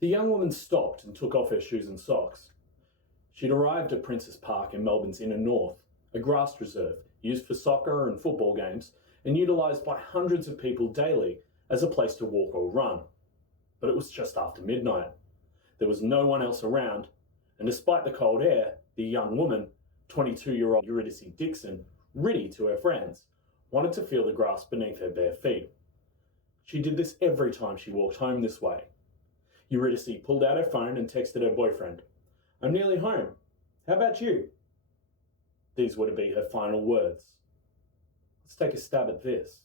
The young woman stopped and took off her shoes and socks. She'd arrived at Princes Park in Melbourne's inner north, a grass reserve used for soccer and football games and utilised by hundreds of people daily as a place to walk or run. But it was just after midnight. There was no one else around, and despite the cold air, the young woman, 22-year-old Eurydice Dixon, ritty to her friends, wanted to feel the grass beneath her bare feet. She did this every time she walked home this way. Eurydice pulled out her phone and texted her boyfriend, "I'm nearly home. How about you?" These were to be her final words. Let's take a stab at this.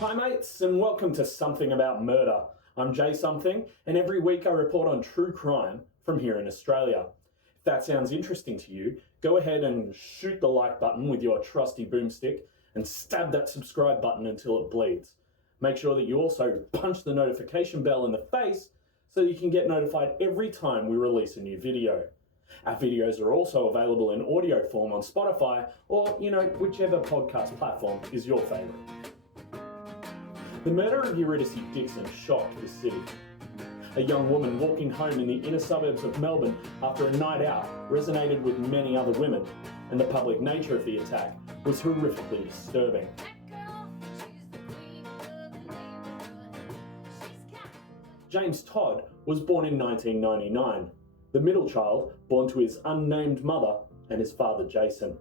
Hi mates, and welcome to Something About Murder. I'm Jay Something, and every week I report on true crime from here in Australia. If that sounds interesting to you, go ahead and shoot the like button with your trusty boomstick and stab that subscribe button until it bleeds. Make sure that you also punch the notification bell in the face so you can get notified every time we release a new video. Our videos are also available in audio form on Spotify or, whichever podcast platform is your favourite. The murder of Eurydice Dixon shocked the city. A young woman walking home in the inner suburbs of Melbourne after a night out resonated with many other women, and the public nature of the attack was horrifically disturbing. James Todd was born in 1999, the middle child born to his unnamed mother and his father Jason.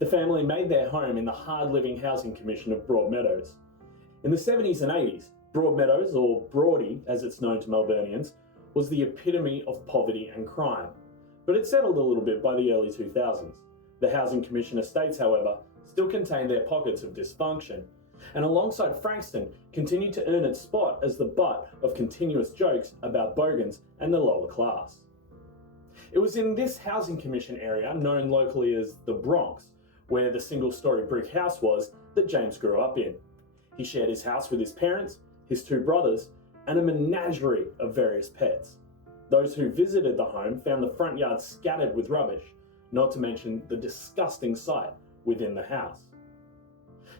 The family made their home in the hard-living housing commission of Broadmeadows. In the 70s and 80s, Broadmeadows, or Broady as it's known to Melburnians, was the epitome of poverty and crime, but it settled a little bit by the early 2000s. The Housing Commission estates, however, still contained their pockets of dysfunction, and alongside Frankston, continued to earn its spot as the butt of continuous jokes about bogans and the lower class. It was in this Housing Commission area, known locally as the Bronx, where the single-storey brick house was that James grew up in. He shared his house with his parents, his two brothers, and a menagerie of various pets. Those who visited the home found the front yard scattered with rubbish, not to mention the disgusting sight within the house.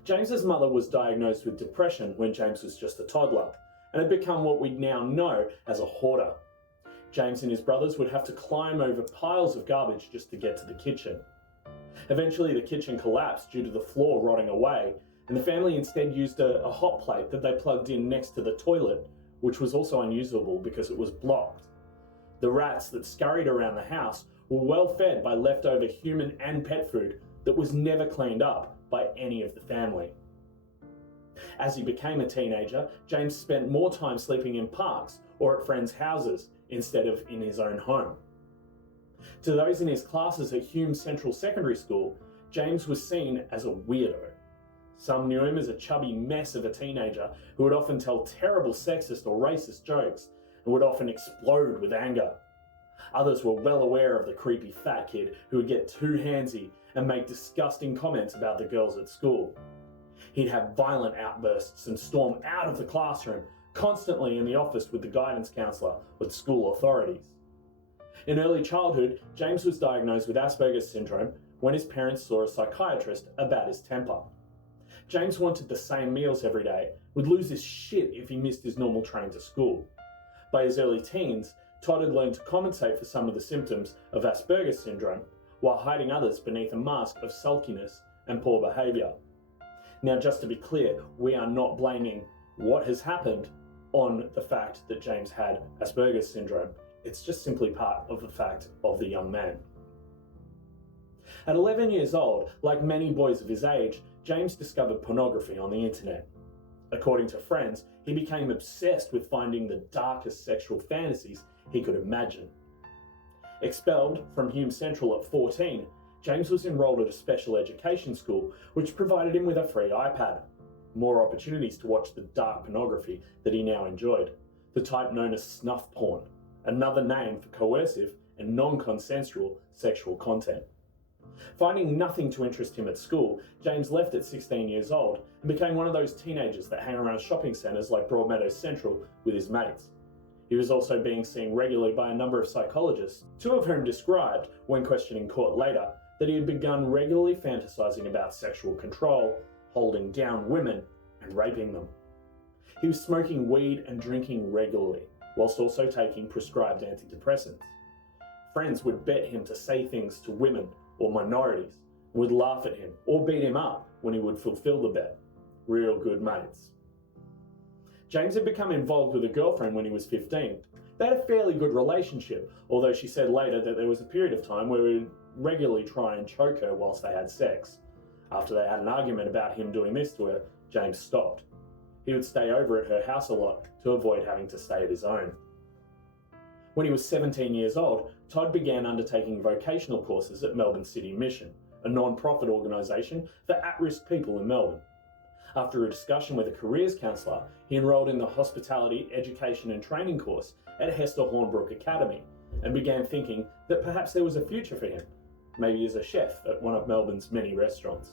James's mother was diagnosed with depression when James was just a toddler, and had become what we now know as a hoarder. James and his brothers would have to climb over piles of garbage just to get to the kitchen. Eventually the kitchen collapsed due to the floor rotting away, and the family instead used a hot plate that they plugged in next to the toilet, which was also unusable because it was blocked. The rats that scurried around the house were well fed by leftover human and pet food that was never cleaned up by any of the family. As he became a teenager, James spent more time sleeping in parks or at friends' houses instead of in his own home. To those in his classes at Hume Central Secondary School, James was seen as a weirdo. Some knew him as a chubby mess of a teenager who would often tell terrible sexist or racist jokes and would often explode with anger. Others were well aware of the creepy fat kid who would get too handsy and make disgusting comments about the girls at school. He'd have violent outbursts and storm out of the classroom, constantly in the office with the guidance counsellor or the school authorities. In early childhood, James was diagnosed with Asperger's syndrome when his parents saw a psychiatrist about his temper. James wanted the same meals every day, would lose his shit if he missed his normal train to school. By his early teens, Todd had learned to compensate for some of the symptoms of Asperger's syndrome while hiding others beneath a mask of sulkiness and poor behaviour. Now, just to be clear, we are not blaming what has happened on the fact that James had Asperger's syndrome. It's just simply part of the fact of the young man. At 11 years old, like many boys of his age, James discovered pornography on the internet. According to friends, he became obsessed with finding the darkest sexual fantasies he could imagine. Expelled from Hume Central at 14, James was enrolled at a special education school which provided him with a free iPad, more opportunities to watch the dark pornography that he now enjoyed, the type known as snuff porn, another name for coercive and non-consensual sexual content. Finding nothing to interest him at school, James left at 16 years old and became one of those teenagers that hang around shopping centres like Broadmeadows Central with his mates. He was also being seen regularly by a number of psychologists, two of whom described, when questioned in court later, that he had begun regularly fantasizing about sexual control, holding down women, and raping them. He was smoking weed and drinking regularly, whilst also taking prescribed antidepressants. Friends would bet him to say things to women or minorities, would laugh at him or beat him up when he would fulfill the bet. Real good mates. Jaymes had become involved with a girlfriend when he was 15. They had a fairly good relationship, although she said later that there was a period of time where he would regularly try and choke her whilst they had sex. After they had an argument about him doing this to her, Jaymes stopped. He would stay over at her house a lot to avoid having to stay at his own. When he was 17 years old, Todd began undertaking vocational courses at Melbourne City Mission, a non-profit organisation for at-risk people in Melbourne. After a discussion with a careers counsellor, he enrolled in the Hospitality, Education and Training course at Hester Hornbrook Academy and began thinking that perhaps there was a future for him, maybe as a chef at one of Melbourne's many restaurants.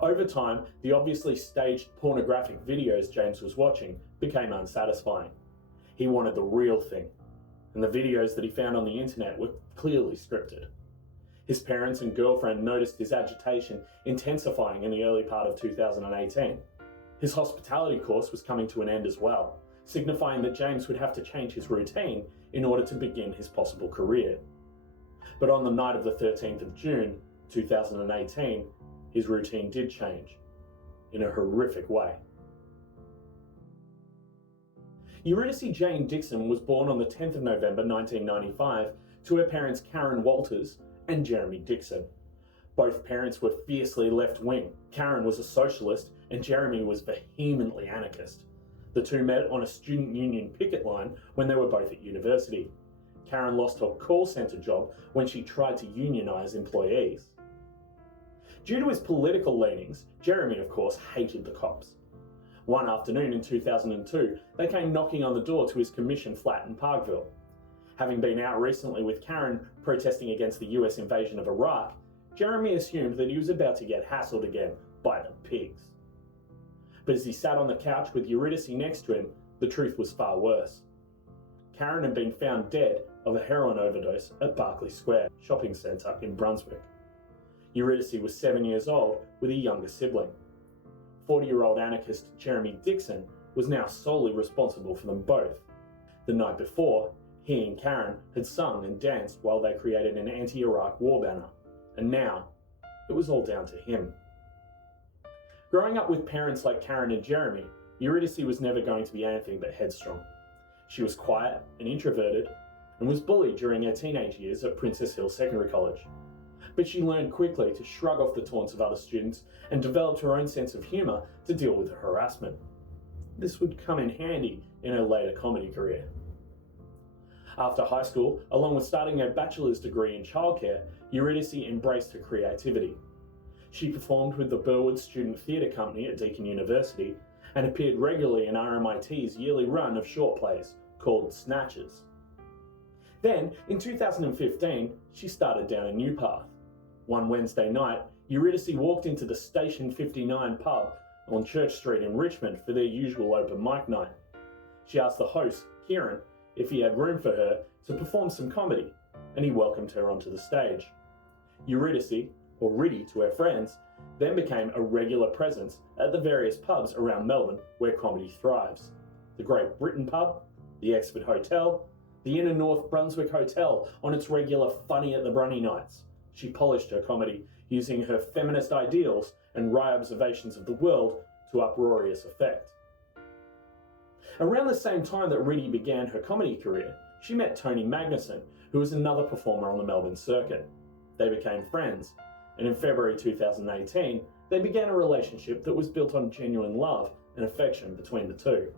Over time, the obviously staged pornographic videos Jaymes was watching became unsatisfying. He wanted the real thing, and the videos that he found on the internet were clearly scripted. His parents and girlfriend noticed his agitation intensifying in the early part of 2018. His hospitality course was coming to an end as well, signifying that Jaymes would have to change his routine in order to begin his possible career. But on the night of the 13th of June, 2018, his routine did change, in a horrific way. Eurydice Jane Dixon was born on the 10th of November 1995 to her parents Karen Walters and Jeremy Dixon. Both parents were fiercely left-wing. Karen was a socialist and Jeremy was vehemently anarchist. The two met on a student union picket line when they were both at university. Karen lost her call centre job when she tried to unionise employees. Due to his political leanings, Jeremy, of course, hated the cops. One afternoon in 2002, they came knocking on the door to his commission flat in Parkville. Having been out recently with Karen protesting against the US invasion of Iraq, Jeremy assumed that he was about to get hassled again by the pigs. But as he sat on the couch with Eurydice next to him, the truth was far worse. Karen had been found dead of a heroin overdose at Berkeley Square shopping centre in Brunswick. Eurydice was 7 years old with a younger sibling. 40-year-old anarchist Jeremy Dixon was now solely responsible for them both. The night before, he and Karen had sung and danced while they created an anti-Iraq war banner, and now it was all down to him. Growing up with parents like Karen and Jeremy, Eurydice was never going to be anything but headstrong. She was quiet and introverted and was bullied during her teenage years at Princess Hill Secondary College. But she learned quickly to shrug off the taunts of other students and developed her own sense of humour to deal with the harassment. This would come in handy in her later comedy career. After high school, along with starting her bachelor's degree in childcare, Eurydice embraced her creativity. She performed with the Burwood Student Theatre Company at Deakin University and appeared regularly in RMIT's yearly run of short plays called Snatches. Then, in 2015, she started down a new path. One Wednesday night, Eurydice walked into the Station 59 pub on Church Street in Richmond for their usual open mic night. She asked the host, Kieran, if he had room for her to perform some comedy, and he welcomed her onto the stage. Eurydice, or Riddy to her friends, then became a regular presence at the various pubs around Melbourne where comedy thrives. The Great Britain pub, the Exford Hotel, the Inner North Brunswick Hotel on its regular Funny at the Brunny nights. She polished her comedy using her feminist ideals and wry observations of the world to uproarious effect. Around the same time that Riddy began her comedy career, she met Tony Magnuson, who was another performer on the Melbourne circuit. They became friends, and in February 2018, they began a relationship that was built on genuine love and affection between the two.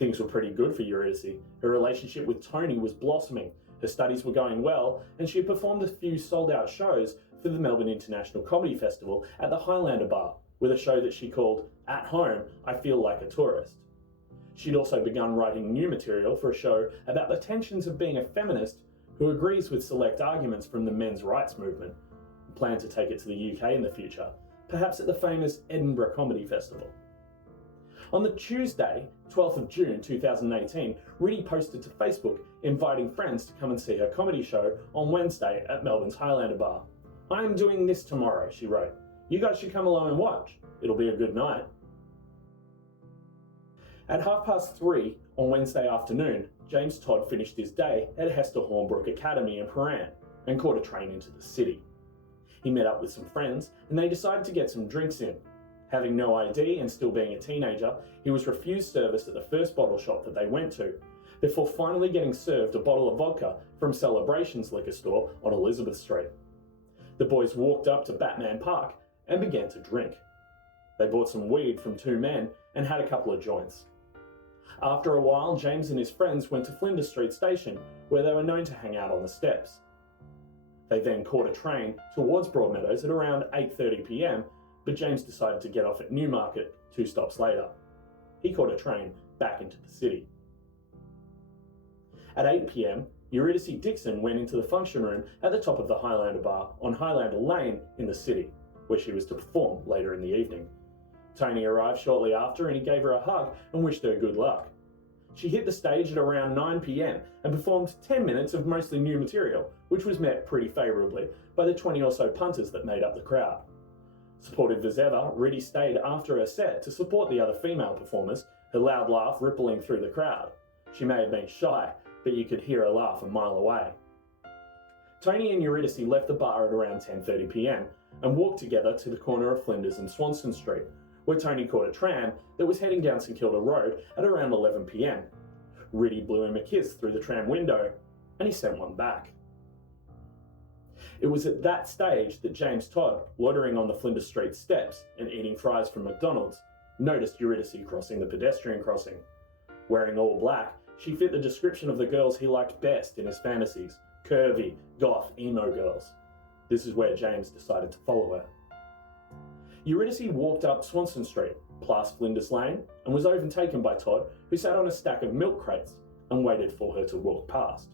Things were pretty good for Eurydice. Her relationship with Tony was blossoming, her studies were going well, and she performed a few sold-out shows for the Melbourne International Comedy Festival at the Highlander Bar, with a show that she called At Home, I Feel Like a Tourist. She'd also begun writing new material for a show about the tensions of being a feminist who agrees with select arguments from the men's rights movement, and planned to take it to the UK in the future, perhaps at the famous Edinburgh Comedy Festival. On the Tuesday, 12th of June 2018, Riddy posted to Facebook inviting friends to come and see her comedy show on Wednesday at Melbourne's Highlander Bar. "I am doing this tomorrow," she wrote. "You guys should come along and watch. It'll be a good night." At 3:30 on Wednesday afternoon, James Todd finished his day at Hester Hornbrook Academy in Prahran and caught a train into the city. He met up with some friends and they decided to get some drinks in. Having no ID and still being a teenager, he was refused service at the first bottle shop that they went to, before finally getting served a bottle of vodka from Celebration's liquor store on Elizabeth Street. The boys walked up to Batman Park and began to drink. They bought some weed from two men and had a couple of joints. After a while, James and his friends went to Flinders Street Station, where they were known to hang out on the steps. They then caught a train towards Broadmeadows at around 8:30 p.m, but James decided to get off at Newmarket 2 stops later. He caught a train back into the city. At 8 p.m, Eurydice Dixon went into the function room at the top of the Highlander Bar on Highlander Lane in the city, where she was to perform later in the evening. Tony arrived shortly after and he gave her a hug and wished her good luck. She hit the stage at around 9 p.m. and performed 10 minutes of mostly new material, which was met pretty favourably by the 20 or so punters that made up the crowd. Supportive as ever, Riddy stayed after her set to support the other female performers, her loud laugh rippling through the crowd. She may have been shy, but you could hear her laugh a mile away. Tony and Eurydice left the bar at around 10:30 p.m. and walked together to the corner of Flinders and Swanston Street, where Tony caught a tram that was heading down St Kilda Road at around 11 p.m. Riddy blew him a kiss through the tram window, and he sent one back. It was at that stage that James Todd, loitering on the Flinders Street steps and eating fries from McDonald's, noticed Eurydice crossing the pedestrian crossing. Wearing all black, she fit the description of the girls he liked best in his fantasies: curvy, goth, emo girls. This is where James decided to follow her. Eurydice walked up Swanston Street, past Flinders Lane, and was overtaken by Todd, who sat on a stack of milk crates and waited for her to walk past.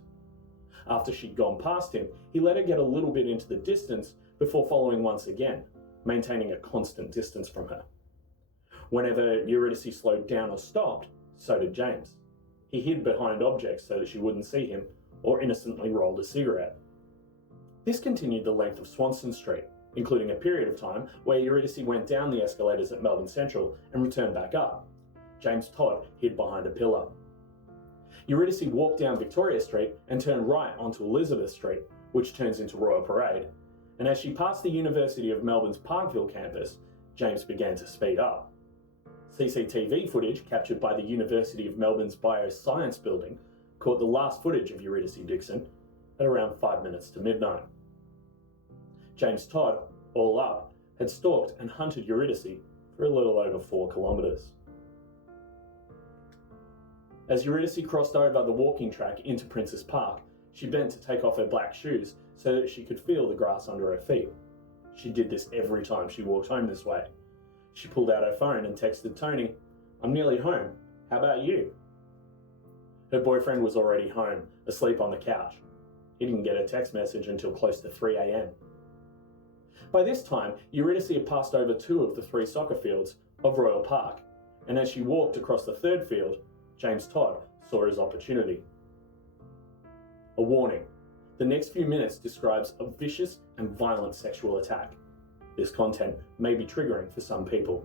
After she'd gone past him, he let her get a little bit into the distance before following once again, maintaining a constant distance from her. Whenever Eurydice slowed down or stopped, so did James. He hid behind objects so that she wouldn't see him, or innocently rolled a cigarette. This continued the length of Swanston Street, including a period of time where Eurydice went down the escalators at Melbourne Central and returned back up. James Todd hid behind a pillar. Eurydice walked down Victoria Street and turned right onto Elizabeth Street, which turns into Royal Parade, and as she passed the University of Melbourne's Parkville campus, James began to speed up. CCTV footage captured by the University of Melbourne's Bioscience building caught the last footage of Eurydice Dixon at around 5 minutes to midnight. James Todd, all up, had stalked and hunted Eurydice for a little over 4 kilometres. As Eurydice crossed over the walking track into Princes Park, she bent to take off her black shoes so that she could feel the grass under her feet. She did this every time she walked home this way. She pulled out her phone and texted Tony, "I'm nearly home. How about you?" Her boyfriend was already home, asleep on the couch. He didn't get a text message until close to 3 a.m. By this time, Eurydice had passed over 2 of the 3 soccer fields of Royal Park, and as she walked across the 3rd field, James Todd saw his opportunity. A warning: the next few minutes describes a vicious and violent sexual attack. This content may be triggering for some people.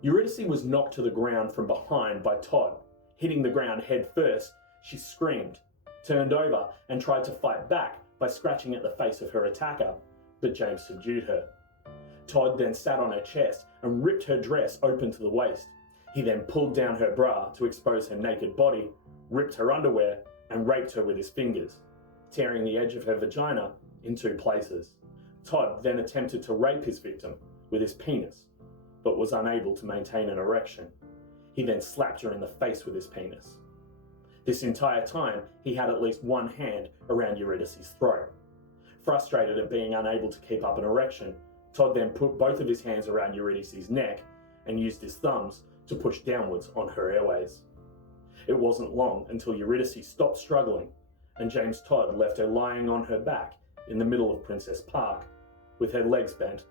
Eurydice was knocked to the ground from behind by Todd. Hitting the ground head first, she screamed, turned over, and tried to fight back by scratching at the face of her attacker, but James subdued her. Todd then sat on her chest and ripped her dress open to the waist. He then pulled down her bra to expose her naked body, ripped her underwear, and raped her with his fingers, tearing the edge of her vagina in 2 places. Todd then attempted to rape his victim with his penis, but was unable to maintain an erection. He then slapped her in the face with his penis. This entire time, he had at least one hand around Eurydice's throat. Frustrated at being unable to keep up an erection, Todd then put both of his hands around Eurydice's neck and used his thumbs to push downwards on her airways. It wasn't long until Eurydice stopped struggling and James Todd left her lying on her back in the middle of Princess Park, with her legs bent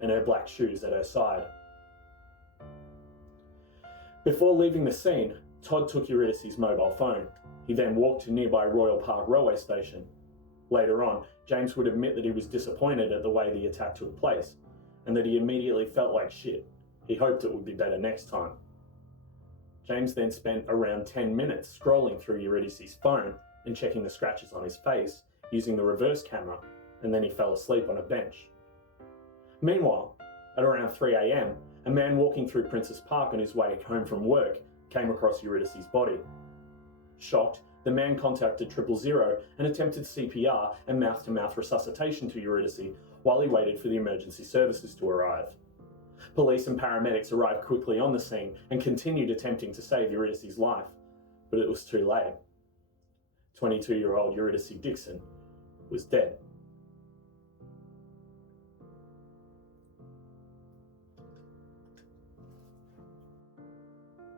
and her black shoes at her side. Before leaving the scene, Todd took Eurydice's mobile phone. He then walked to nearby Royal Park railway station. Later on, Jaymes would admit that he was disappointed at the way the attack took place, and that he immediately felt like shit. He hoped it would be better next time. Jaymes then spent around 10 minutes scrolling through Eurydice's phone and checking the scratches on his face using the reverse camera, and then he fell asleep on a bench. Meanwhile, at around 3 a.m, a man walking through Princes Park on his way home from work came across Eurydice's body. Shocked, the man contacted 000 and attempted CPR and mouth-to-mouth resuscitation to Eurydice while he waited for the emergency services to arrive. Police and paramedics arrived quickly on the scene and continued attempting to save Eurydice's life, but it was too late. 22-year-old Eurydice Dixon was dead.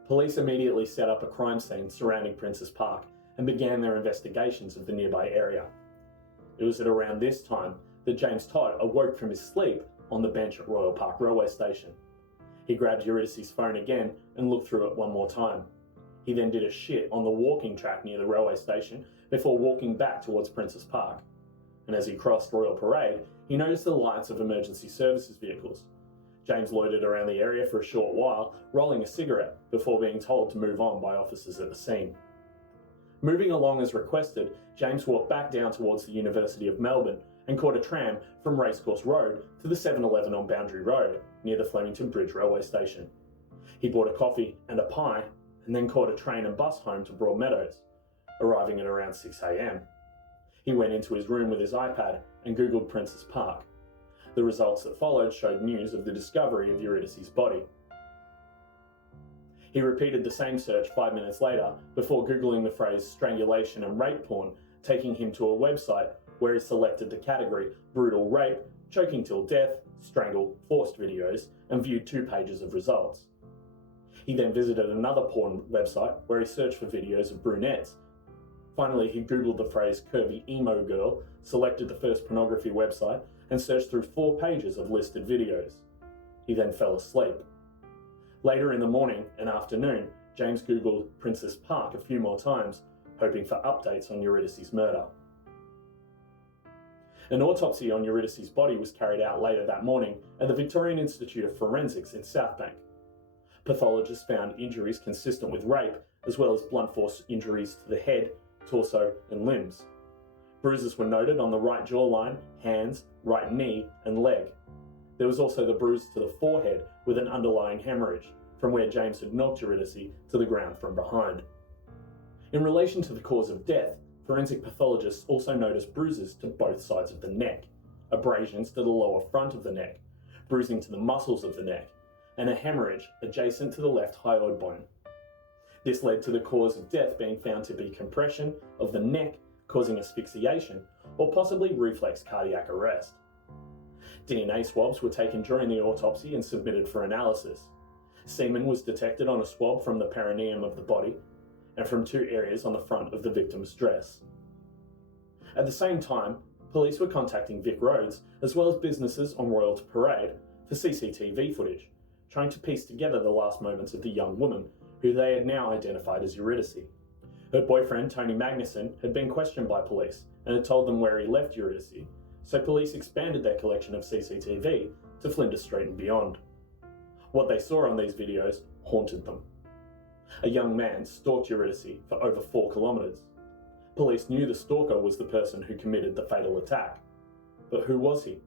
Police immediately set up a crime scene surrounding Princes Park and began their investigations of the nearby area. It was at around this time that Jaymes Todd awoke from his sleep on the bench at Royal Park railway station. He grabbed Eurydice's phone again and looked through it one more time. He then did a shit on the walking track near the railway station before walking back towards Princes Park. And as he crossed Royal Parade, he noticed the lights of emergency services vehicles. Jaymes loitered around the area for a short while, rolling a cigarette, before being told to move on by officers at the scene. Moving along as requested, Jaymes walked back down towards the University of Melbourne and caught a tram from Racecourse Road to the 7-Eleven on Boundary Road, near the Flemington Bridge railway station. He bought a coffee and a pie, and then caught a train and bus home to Broadmeadows, arriving at around 6 a.m. He went into his room with his iPad and Googled Princes Park. The results that followed showed news of the discovery of Eurydice's body. He repeated the same search 5 minutes later before Googling the phrase strangulation and rape porn, taking him to a website where he selected the category brutal rape, choking till death, strangle, forced videos, and viewed 2 pages of results. He then visited another porn website where he searched for videos of brunettes. Finally, he Googled the phrase curvy emo girl, selected the first pornography website, and searched through 4 pages of listed videos. He then fell asleep. Later in the morning and afternoon, Jaymes Googled Princes Park a few more times, hoping for updates on Eurydice's murder. An autopsy on Eurydice's body was carried out later that morning at the Victorian Institute of Forensics in Southbank. Pathologists found injuries consistent with rape, as well as blunt force injuries to the head, torso, and limbs. Bruises were noted on the right jawline, hands, right knee, and leg. There was also the bruise to the forehead with an underlying hemorrhage, from where Jaymes had knocked Eurydice to the ground from behind. In relation to the cause of death, forensic pathologists also noticed bruises to both sides of the neck, abrasions to the lower front of the neck, bruising to the muscles of the neck, and a hemorrhage adjacent to the left hyoid bone. This led to the cause of death being found to be compression of the neck, causing asphyxiation, or possibly reflex cardiac arrest. DNA swabs were taken during the autopsy and submitted for analysis. Semen was detected on a swab from the perineum of the body and from 2 areas on the front of the victim's dress. At the same time, police were contacting Vic Roads as well as businesses on Royal Parade for CCTV footage, trying to piece together the last moments of the young woman, who they had now identified as Eurydice. Her boyfriend, Tony Magnuson, had been questioned by police and had told them where he left Eurydice, so police expanded their collection of CCTV to Flinders Street and beyond. What they saw on these videos haunted them. A young man stalked Eurydice for over 4 kilometres. Police knew the stalker was the person who committed the fatal attack. But who was he?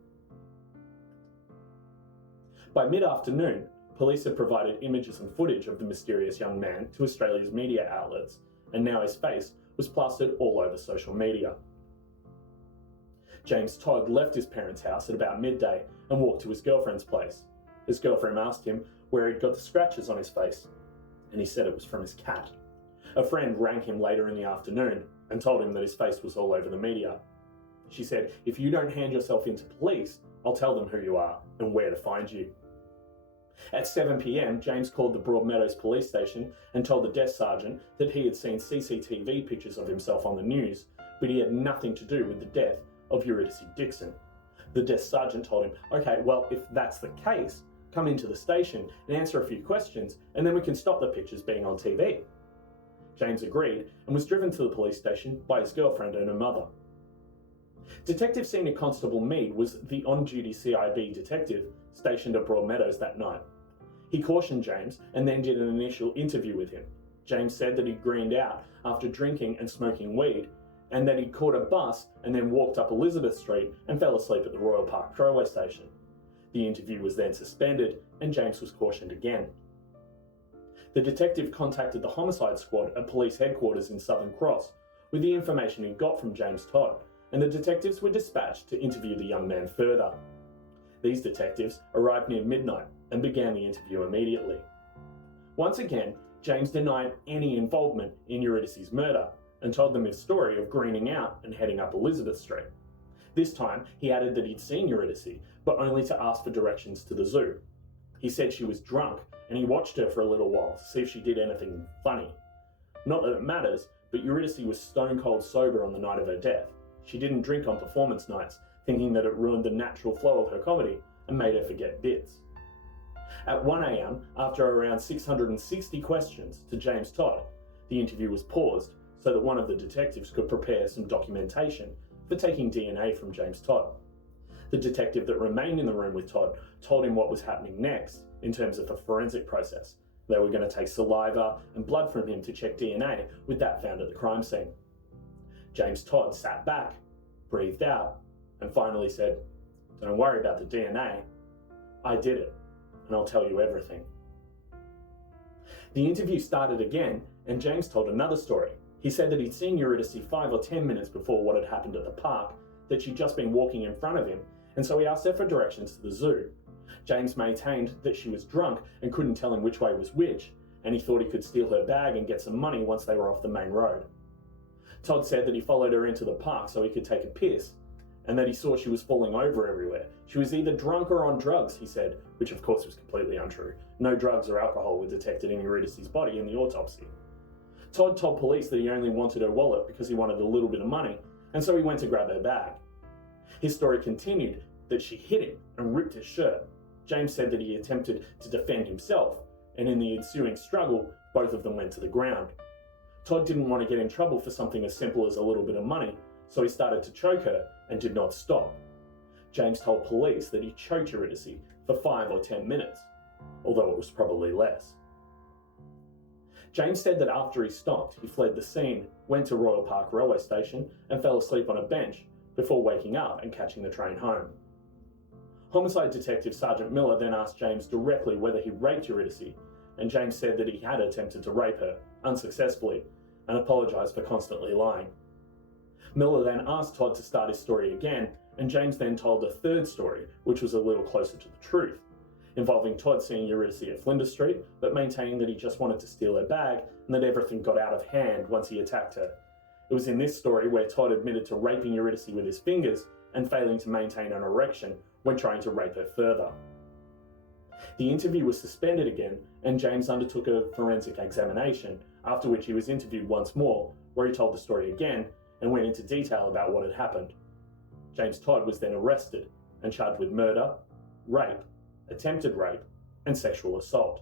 By mid-afternoon, police had provided images and footage of the mysterious young man to Australia's media outlets, and now his face was plastered all over social media. Jaymes Todd left his parents' house at about midday and walked to his girlfriend's place. His girlfriend asked him where he'd got the scratches on his face, and he said it was from his cat. A friend rang him later in the afternoon and told him that his face was all over the media. She said, "If you don't hand yourself in to police, I'll tell them who you are and where to find you." At 7 p.m, Jaymes called the Broadmeadows police station and told the desk sergeant that he had seen CCTV pictures of himself on the news, but he had nothing to do with the death of Eurydice Dixon. The desk sergeant told him, "Okay, well, if that's the case, come into the station and answer a few questions, and then we can stop the pictures being on TV. Jaymes agreed and was driven to the police station by his girlfriend and her mother. Detective Senior Constable Mead was the on-duty CIB detective stationed at Broadmeadows that night. He cautioned Jaymes and then did an initial interview with him. Jaymes said that he'd greened out after drinking and smoking weed, and that he'd caught a bus and then walked up Elizabeth Street and fell asleep at the Royal Park railway station. The interview was then suspended and Jaymes was cautioned again. The detective contacted the homicide squad at police headquarters in Southern Cross with the information he got from Jaymes Todd, and the detectives were dispatched to interview the young man further. These detectives arrived near midnight and began the interview immediately. Once again, Jaymes denied any involvement in Eurydice's murder and told them his story of greening out and heading up Elizabeth Street. This time, he added that he'd seen Eurydice, but only to ask for directions to the zoo. He said she was drunk and he watched her for a little while to see if she did anything funny. Not that it matters, but Eurydice was stone cold sober on the night of her death. She didn't drink on performance nights, thinking that it ruined the natural flow of her comedy and made her forget bits. At 1 a.m, after around 660 questions to Jaymes Todd, the interview was paused so that one of the detectives could prepare some documentation for taking DNA from Jaymes Todd. The detective that remained in the room with Todd told him what was happening next in terms of the forensic process. They were going to take saliva and blood from him to check DNA with that found at the crime scene. Jaymes Todd sat back, breathed out, and finally said, "Don't worry about the DNA. I did it, and I'll tell you everything." The interview started again, and Jaymes told another story. He said that he'd seen Eurydice 5 or 10 minutes before what had happened at the park, that she'd just been walking in front of him, and so he asked her for directions to the zoo. Jaymes maintained that she was drunk and couldn't tell him which way was which, and he thought he could steal her bag and get some money once they were off the main road. Todd said that he followed her into the park so he could take a piss, and that he saw she was falling over everywhere. She was either drunk or on drugs, he said, which of course was completely untrue. No drugs or alcohol were detected in Eurydice's body in the autopsy. Todd told police that he only wanted her wallet because he wanted a little bit of money, and so he went to grab her bag. His story continued that she hit him and ripped his shirt. Jaymes said that he attempted to defend himself, and in the ensuing struggle, both of them went to the ground. Todd didn't want to get in trouble for something as simple as a little bit of money, so he started to choke her and did not stop. Jaymes told police that he choked Eurydice for 5 or 10 minutes, although it was probably less. Jaymes said that after he stopped, he fled the scene, went to Royal Park railway station and fell asleep on a bench before waking up and catching the train home. Homicide Detective Sergeant Miller then asked Jaymes directly whether he raped Eurydice, and Jaymes said that he had attempted to rape her, unsuccessfully, and apologised for constantly lying. Miller then asked Todd to start his story again, and Jaymes then told a third story, which was a little closer to the truth, involving Todd seeing Eurydice at Flinders Street, but maintaining that he just wanted to steal her bag and that everything got out of hand once he attacked her. It was in this story where Todd admitted to raping Eurydice with his fingers and failing to maintain an erection when trying to rape her further. The interview was suspended again, and Jaymes undertook a forensic examination, after which he was interviewed once more, where he told the story again and went into detail about what had happened. Jaymes Todd was then arrested and charged with murder, rape, attempted rape, and sexual assault.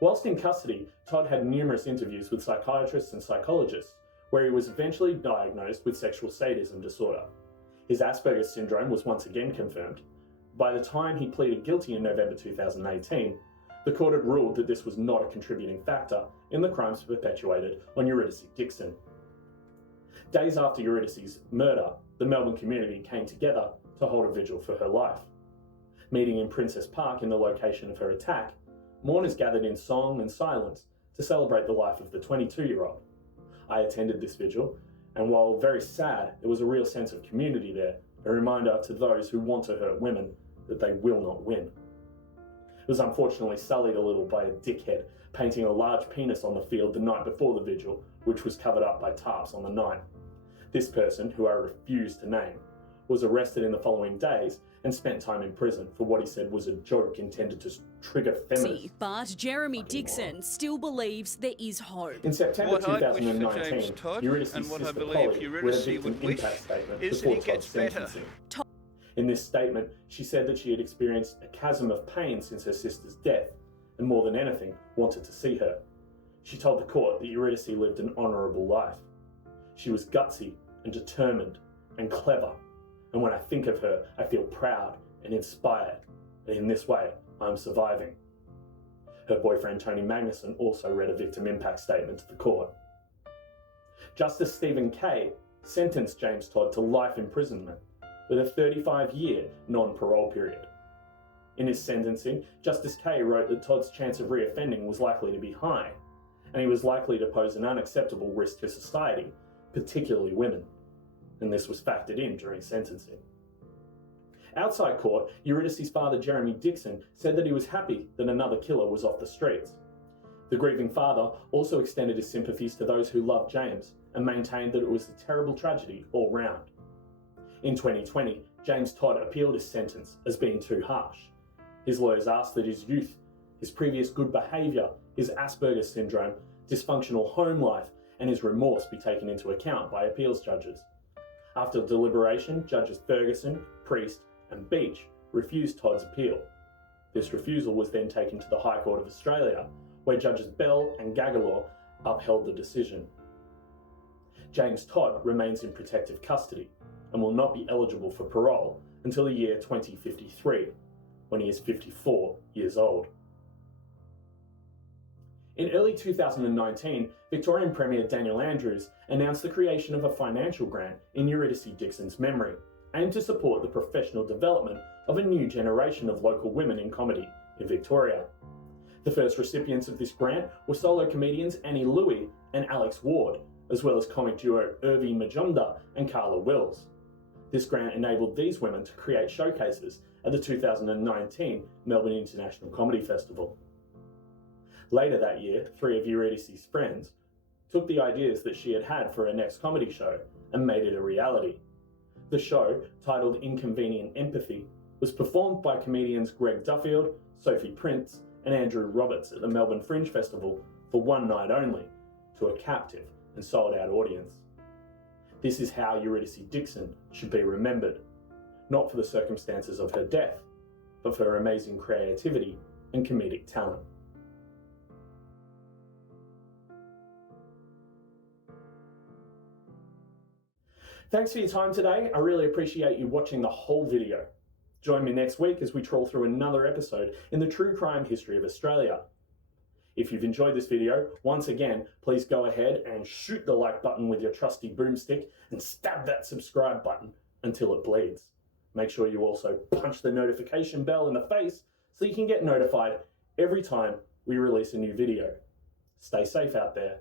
Whilst in custody, Todd had numerous interviews with psychiatrists and psychologists, where he was eventually diagnosed with sexual sadism disorder. His Asperger's syndrome was once again confirmed. By the time he pleaded guilty in November 2018, the court had ruled that this was not a contributing factor in the crimes perpetuated on Eurydice Dixon. Days after Eurydice's murder, the Melbourne community came together to hold a vigil for her life. Meeting in Princess Park in the location of her attack, mourners gathered in song and silence to celebrate the life of the 22-year-old. I attended this vigil, and while very sad, there was a real sense of community there, a reminder to those who want to hurt women that they will not win. It was unfortunately sullied a little by a dickhead painting a large penis on the field the night before the vigil, which was covered up by tarps on the night. This person, who I refuse to name, was arrested in the following days and spent time in prison for what he said was a joke intended to trigger feminists. But Eurydice Dixon still believes there is hope. In September 2019, Todd, Eurydice's and what I sister believe Polly read a Eurydice victim would wish impact statement is that before he Todd's gets better. sentencing. In this statement, she said that she had experienced a chasm of pain since her sister's death, and more than anything, wanted to see her. She told the court that Eurydice lived an honourable life. She was gutsy and determined and clever, and when I think of her, I feel proud and inspired, and in this way, I'm surviving. Her boyfriend Tony Magnuson also read a victim impact statement to the court. Justice Stephen Kay sentenced James Todd to life imprisonment with a 35-year non-parole period. In his sentencing, Justice Kay wrote that Todd's chance of reoffending was likely to be high, and he was likely to pose an unacceptable risk to society, particularly women, and this was factored in during sentencing. Outside court, Eurydice's father Jeremy Dixon said that he was happy that another killer was off the streets. The grieving father also extended his sympathies to those who loved James and maintained that it was a terrible tragedy all round. In 2020, James Todd appealed his sentence as being too harsh. His lawyers asked that his youth, his previous good behaviour, his Asperger's syndrome, dysfunctional home life, and his remorse be taken into account by appeals judges. After deliberation, Judges Ferguson, Priest, and Beach refused Todd's appeal. This refusal was then taken to the High Court of Australia, where Judges Bell and Gagalor upheld the decision. James Todd remains in protective custody and will not be eligible for parole until the year 2053, when he is 54 years old. In early 2019, Victorian Premier Daniel Andrews announced the creation of a financial grant in Eurydice Dixon's memory, aimed to support the professional development of a new generation of local women in comedy in Victoria. The first recipients of this grant were solo comedians Annie Louie and Alex Ward, as well as comic duo Urvi Majumdar and Carla Wills. This grant enabled these women to create showcases at the 2019 Melbourne International Comedy Festival. Later that year, 3 of Eurydice's friends took the ideas that she had had for her next comedy show and made it a reality. The show, titled Inconvenient Empathy, was performed by comedians Greg Duffield, Sophie Prince, and Andrew Roberts at the Melbourne Fringe Festival for one night only, to a captive and sold-out audience. This is how Eurydice Dixon should be remembered, not for the circumstances of her death, but for her amazing creativity and comedic talent. Thanks for your time today. I really appreciate you watching the whole video. Join me next week as we trawl through another episode in the true crime history of Australia. If you've enjoyed this video, once again, please go ahead and shoot the like button with your trusty boomstick and stab that subscribe button until it bleeds. Make sure you also punch the notification bell in the face so you can get notified every time we release a new video. Stay safe out there.